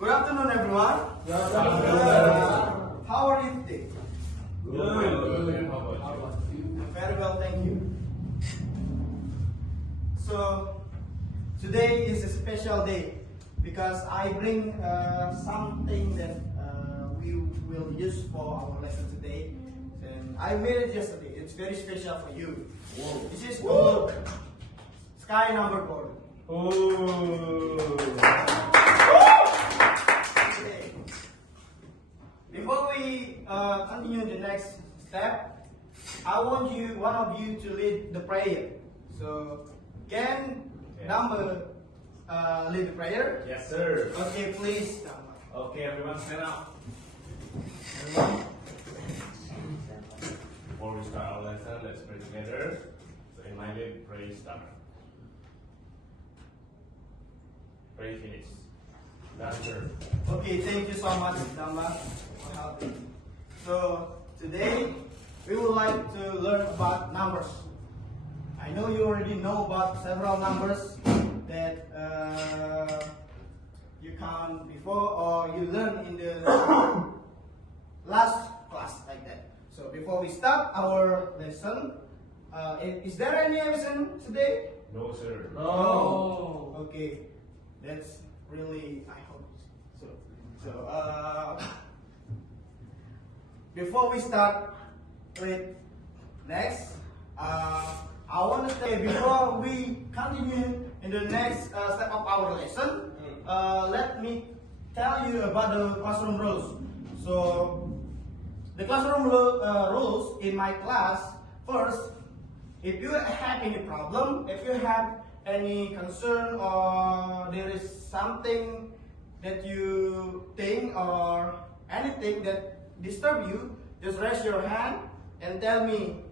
Good afternoon, everyone. Good afternoon. How are you today? Good. How about you? Very well, thank you. So, today is a special day because I bring something that we will use for our lesson today. And I made it yesterday. It's very special for you. Whoa. This is called Sky Number Board. Okay. Before we continue the next step, I want one of you to lead the prayer. So, can number lead the prayer? Yes, sir. Okay, please. Okay, everyone stand up. Everyone. Before we start our lesson, let's pray together. So in my name, pray start. Pray finish. That's sir. Okay, thank you so much, Dhamma, for helping. So, today we would like to learn about numbers. I know you already know about several numbers that you count before or you learned in the last class like that. So, before we start our lesson, is there any lesson today? No, sir. Oh, okay. That's really, I hope so. Before we start with next, I want to say before we continue in the next step of our lesson, let me tell you about the classroom rules. So, the classroom rules in my class, first, if you have any problem, if you have any concern or there is something that you think or anything that disturb you, just raise your hand and tell me,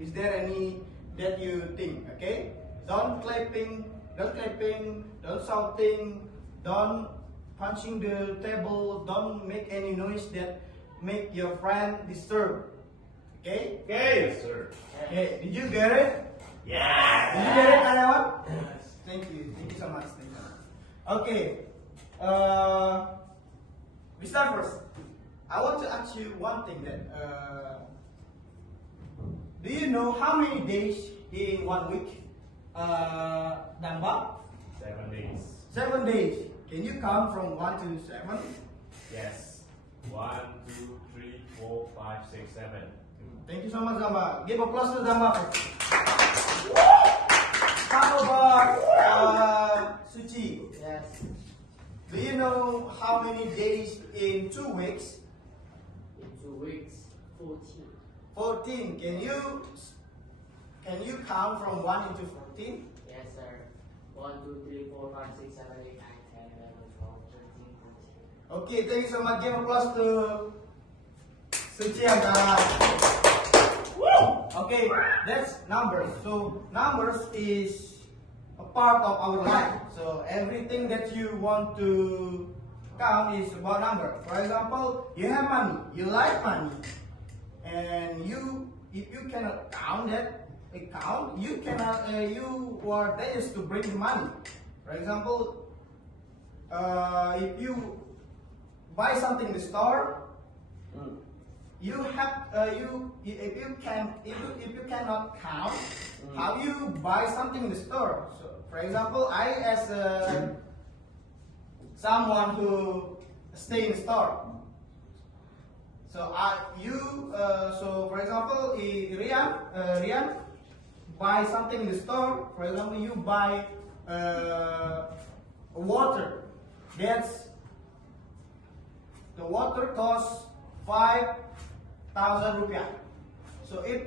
is there any that you think, okay? Don't clapping, don't shouting, don't punching the table, don't make any noise that make your friend disturb, okay? Okay, yes, sir. Okay, did you get it? Yes. Did you get it, everyone? Thank you so much. Thank you. Okay, we start first. I want to ask you one thing that, do you know how many days in 1 week? Damba? 7 days. 7 days. Can you count from 1 to 7? Yes. 1, 2, 3, 4, 5, 6, 7. Thank you so much, Damba. Give applause to Damba. How about Suchi? Yes. Do you know how many days in 2 weeks? In 2 weeks, 14. 14. Can you count from 1 into 14? Yes, sir. 1, 2, 3, 4, 5, 6, 7, 8, 9, 10, 11, 12, 13, 14. Okay, thank you so much. Give applause to Suci Antara. Okay, that's numbers. So numbers is a part of our life. So everything that you want to count is about number. For example, you have money, you like money, and if you cannot count that account, you cannot you are dangerous to bring the money. For example, if you buy something in the store, you have if you cannot count, how you buy something in the store. So, for example, I as someone who stay in the store. So so for example, Rian buy something in the store. For example, you buy water. The water costs 5,000 rupiah. So if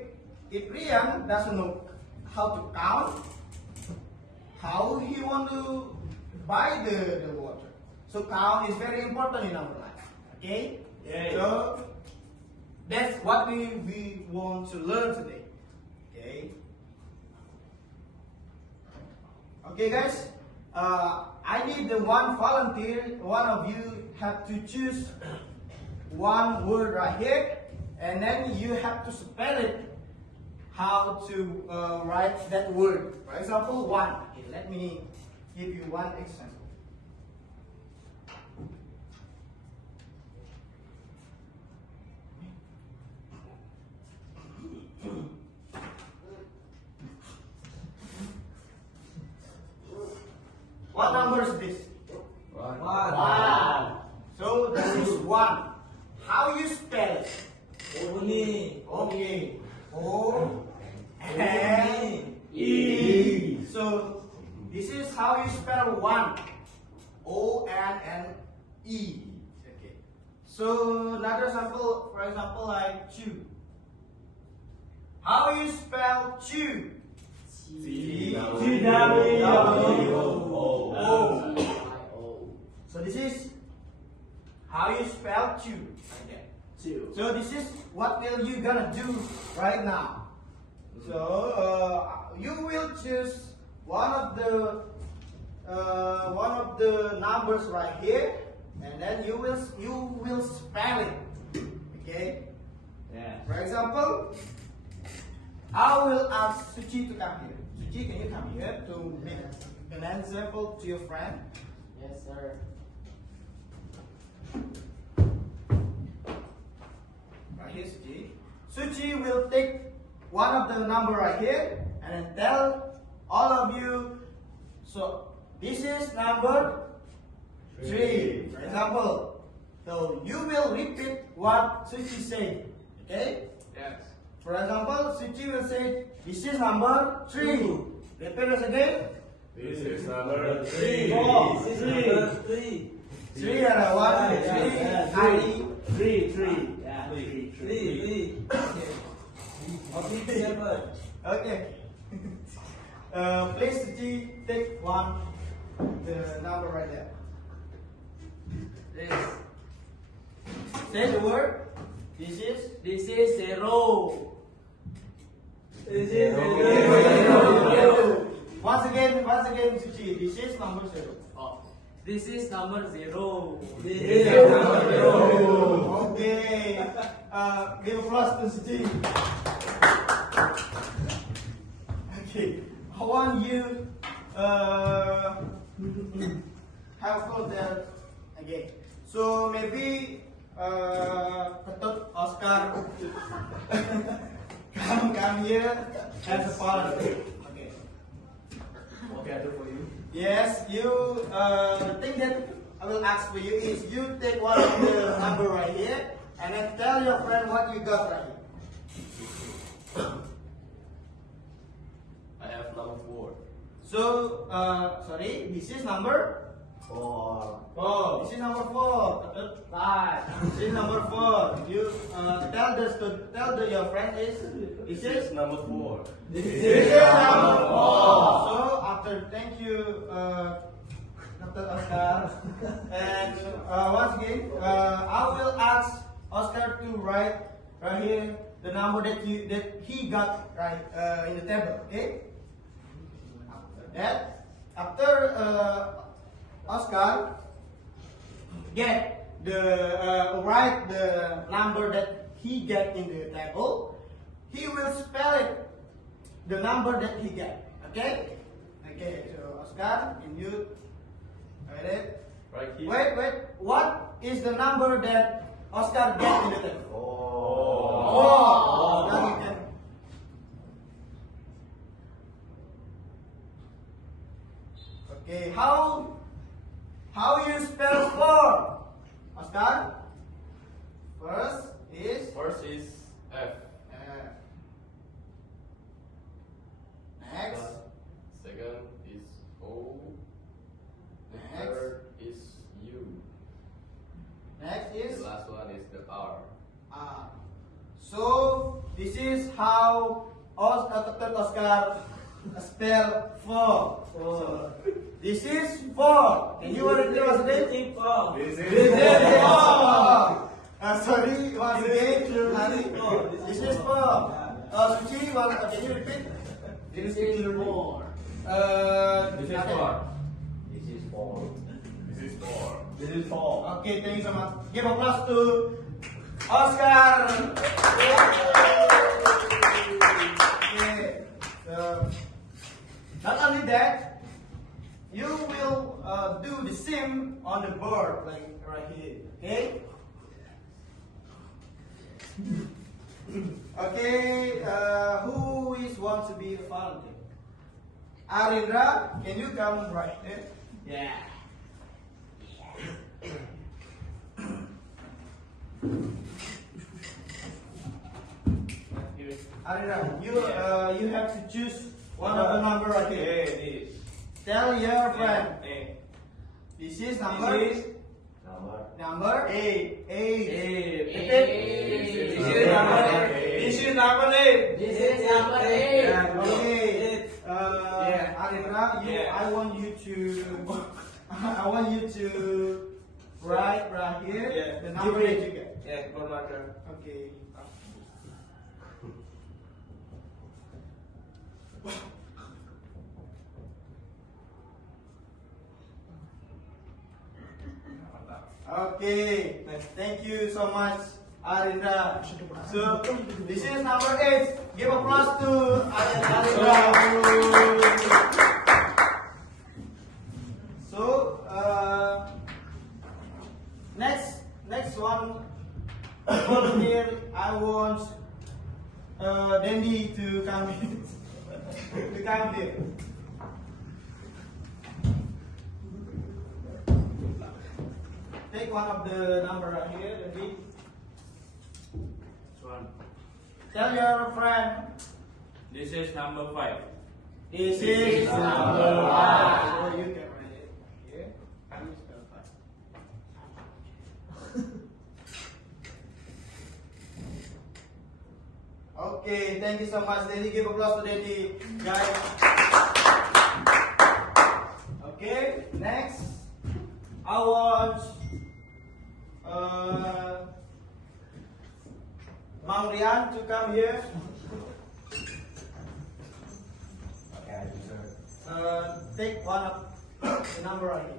Rian doesn't know how to count, how he want to buy the water? So count is very important in our life. Okay? Yay. So that's what we want to learn today. Okay? Okay, guys. I need the one volunteer. One of you have to choose one word right here, and then you have to spell it. How to write that word? For example, one. Okay, let me give you one example. What number is this? One. So this is 1. How you spell it? Only. Okay. O N E. So this is how you spell 1. O N E. Okay. So another sample, for example, like chew. How you spell chew? So this is how you spell chew. Okay. So this is what will you gonna do right now. So you will choose one of the numbers right here, and then you will spell it. Okay. Yeah. For example, I will ask Suchi to come here. Suchi, can you come here to make an example to your friend? Yes, sir. Right here, Suchi. Suchi will take one of the number right here and then tell all of you. So this is number 3, for example. So you will repeat what Suchi said. Okay? Yes. For example, Suchi will say, this is number 3. Repeat us again. This is number 3. 4, 3. 3 ada 1, 3, 3. Yeah. 3. Okay. Please Suchi take one, the number right there. This. Say the word. This is This is 0. This is Once again, Suchi. This is number 0. Oh. This is number 0. This is number 0. Okay. Give applause to Suchi. Okay. I want you have close there again. So maybe Ketut Oscar come here as a partner. Okay. What can I do for you? Yes, you the thing that I will ask for you is you take one of the number right here and then tell your friend what you got right here. I have number 4. So sorry, this is number 4. 4. This is number 4. Ketut. 5. This is number 4. You tell your friend is this is number 4. this is number 4. So after thank you, Dr. Oscar, and once again, I will ask Oscar to write right here the number that he got right in the table. Okay. After Oscar get write the number that he get in the table, he will spell it the number that he get. Okay. Okay. So Oscar, can you write it? Right here. Wait. What is the number that Oscar get in the table? 4. 4. Now you can. Okay, how you spell 4? Oscar? First is First is F. next. Second is O. The Next. third is U. Next is The last one is the R. R. So this is how Oscar spell 4. So, this is 4. Can you repeat once again? This This is 4. Sorry, once again. This is 4. Suchi, can you repeat? This is 4. This is 4. This is 4. This is 4. This is 4. Okay, thank you so much. Give applause to Oscar. Okay. So, not only that, you will do the same on the board, like right here. Okay. Okay. Who wants to be a volunteer? Arindra, can you come right there? Yeah. Arira, you have to choose one of the number right here. This. Tell your friend. A. This is number. This is Number 8. 8. This is number 8. This is number 8. This is number 8. Okay. Yeah. Arira, Yeah. I want you to. I want you to write right here Yeah. the number that you get. Yeah, one marker. Okay. Okay, thank you so much, Arindra. So, this is number 8. Give applause to Arindra. So, next one, volunteer. I want Dandy to come here. To come here. Take one of the number right here, Dandy. This one. Tell your friend. This is number 5. This This is is number number 5. So you can write it here. How do you spell 5? Okay, thank you so much, Daddy. Give applause to Daddy, guys. Okay, next, I want Mang Rian to come here. Take one of the number right here.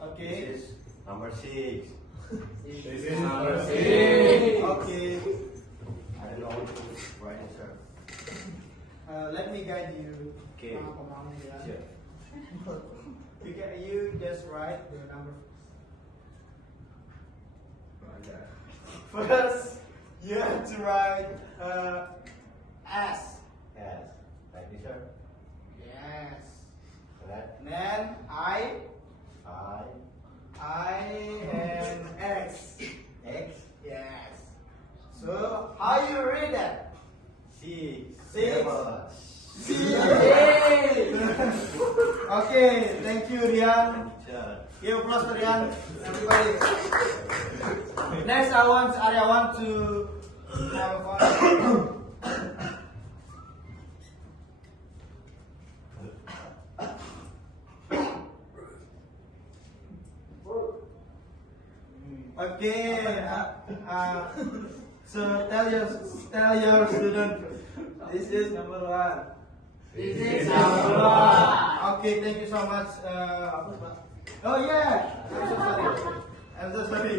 Okay. This is number 6. This is number 6. Okay. I don't know what to write it, sir. Let me guide you. Okay. Mang Rian. Sure. You just write the number first. You have to write S. Yes. Like this, sir. Yes. Correct. Then I and X. X. Yes. So how you read that? 6. 6. C. Okay, thank you, Rian. Sure. Give applause to Rian, everybody. Next, I want to have fun. Okay. So tell your student. This is number 1. This is number 1. Okay, thank you so much. Oh yeah, I'm so sorry. I'm so sorry.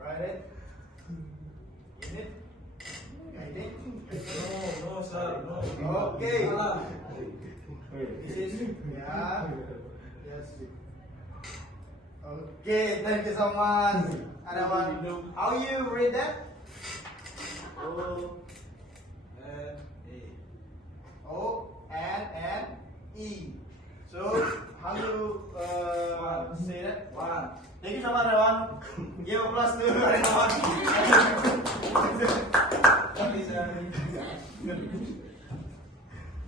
Right it. In it. Guide it. No, sir. No. Okay. This is yeah. Yes. Okay, thank you so much. Ada one. How you read that? O. O-N-N-E. So how you say that? One. Thank you so much, Rewan. Give applause to Rewan.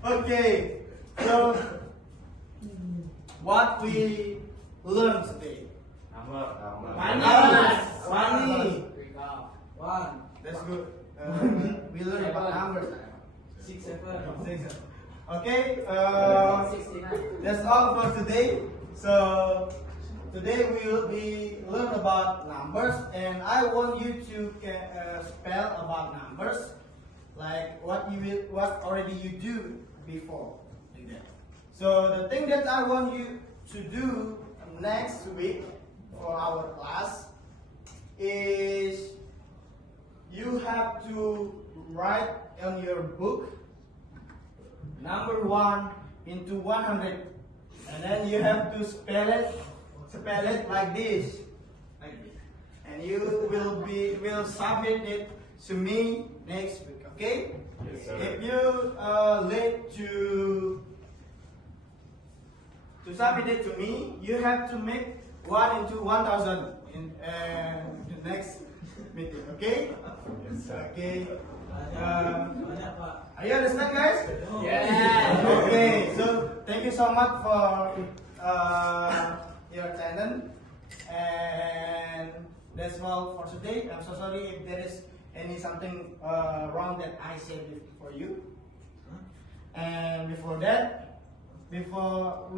Okay, so what we learned today? Number. Money. One. That's good. We learned about numbers. 6, 7. 6. Okay. 69. That's all for today. So today we will be learn about numbers, and I want you to spell about numbers, like what already you do before. Like that. So the thing that I want you to do next week for our class is you have to write on your book number 1 into 100, and then you have to spell it like this, and you will submit it to me next week. Okay? Yes, sir. If you late to submit it to me, you have to make 1 into 1,000 in the next meeting. Okay? Yes, sir. Okay. Are you understand, guys? Yeah. Okay. So thank you so much for your attendance, and that's all for today. I'm so sorry if there is any something wrong that I said for you. And before that, because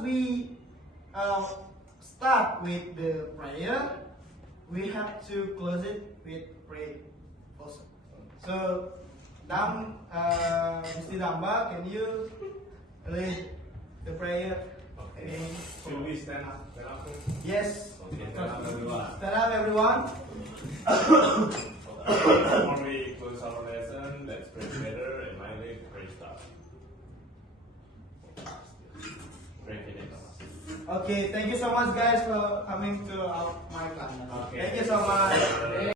we start with the prayer, we have to close it with prayer also. So, Mr. Damba, can you lead the prayer? Okay. Should we stand up? Stand up? Yes. Okay, stand up, everyone. Stand up, everyone. Before we close our lesson, let's pray together and finally pray start. Pray together. Okay, thank you so much, guys, for coming to my class. Okay. Thank you so much.